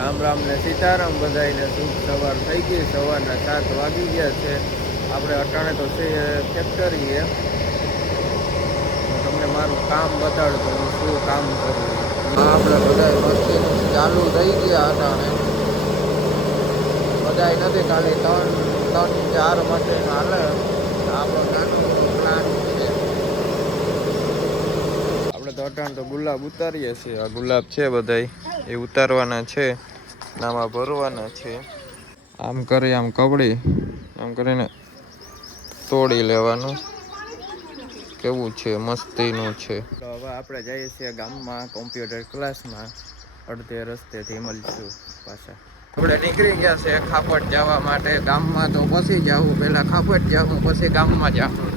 રામ રામ ને સીતારામ બધાઈને શુભ સવાર થઈ ગઈ. સવારના 7 વાગી ગયા છે. આપણે અટાણે તો છે ફેક્ટરીએ. તમને મારું કામ બતાડું તો હું શું કામ કરું. આપણે બધા મશીન ચાલુ થઈ ગયા અટાણે. બધા નથી, ખાલી 3-4 મશીન હાલે. આપણો નાનો પ્લાન છે. આપણે તો અટાણ તો ગુલાબ ઉતારીએ છીએ. આ ગુલાબ છે બધા એ ઉતારવાના છે, આમાં ભરવાના છે. આમ કરી આમ કવડી આમ કરીને તોડી લેવાનું. કેવું છે, મસ્તીનું છે. તો હવે આપણે જઈએ છીએ ગામમાં કોમ્પ્યુટર ક્લાસમાં. અડધે રસ્તેથી મળીશું પાછા. આપણે નીકળી ગયા છે ખાપટ જવા માટે. ગામમાં તો પછી જાવું, પહેલાં ખાપટ જાવું પછી ગામમાં જાવું.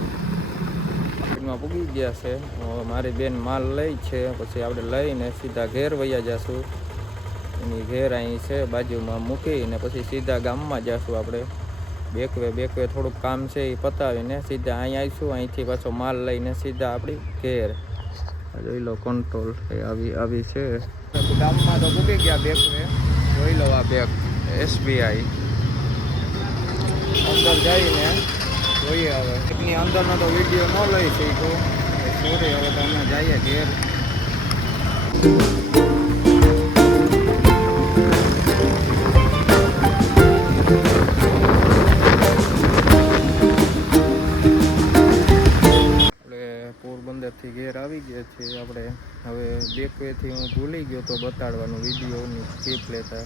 પૂગી ગયા છે. મારી બેન માલ લઈ છે, પછી આપણે લઈને સીધા ઘેર વયા જશું. એની ઘેર અહીં છે બાજુમાં, મૂકીને પછી સીધા ગામમાં જશું. આપણે બેકવે થોડુંક કામ છે એ પતાવીને સીધા અહીં આવીશું. અહીંથી પાછો માલ લઈને સીધા આપણી ઘેર. જોઈ લો કંટ્રોલ આવી છે. ગામમાં તો મૂકી ગયા બેકવે. જોઈ લો આ બેગ SBI. અંદર જઈને જોઈએ હવે. એની અંદરનો તો વિડીયો ન લઈ શક્યો, સોરી. હવે તો અમે જઈએ ઘેર. પોરબંદરથી ઘેર આવી ગયા છીએ આપણે. હવે બેકવેથી હું ભૂલી ગયો તો બતાડવાનું, વિડીયોની ક્લિપ લેતા.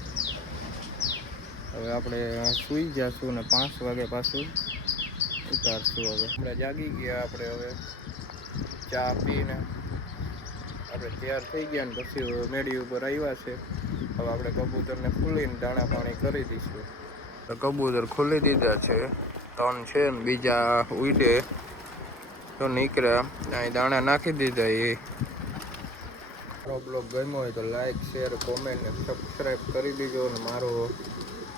હવે આપણે સૂઈ જશું ને 5 વાગે પાછું ઉતારશું. હવે આપણે જાગી ગયા. આપણે હવે ચા પીને આપણે તૈયાર થઈ ગયા ને પછી મેળી ઉપર આવ્યા છે. હવે આપણે કબૂતરને ખોલીને દાણા પાણી કરી દઈશું. તો કબૂતર ખોલી દીધા છે. 3 છે ને બીજા ઉડે તો નીકળ્યા. અહીં દાણા નાખી દીધા. એ મારો બ્લોગ ગમ્યો હોય તો લાઈક, શેર, કોમેન્ટ ને સબસ્ક્રાઈબ કરી દીજો. અને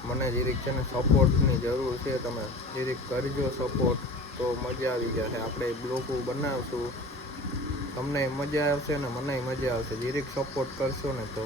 મને જીરીક છે ને સપોર્ટની જરૂર છે. તમે જીરીક કરજો સપોર્ટ, તો મજા આવી જશે. આપણે બ્લોગો બનાવશું, તમને મજા આવશે ને મને મજા આવશે. જીરીક સપોર્ટ કરશો ને તો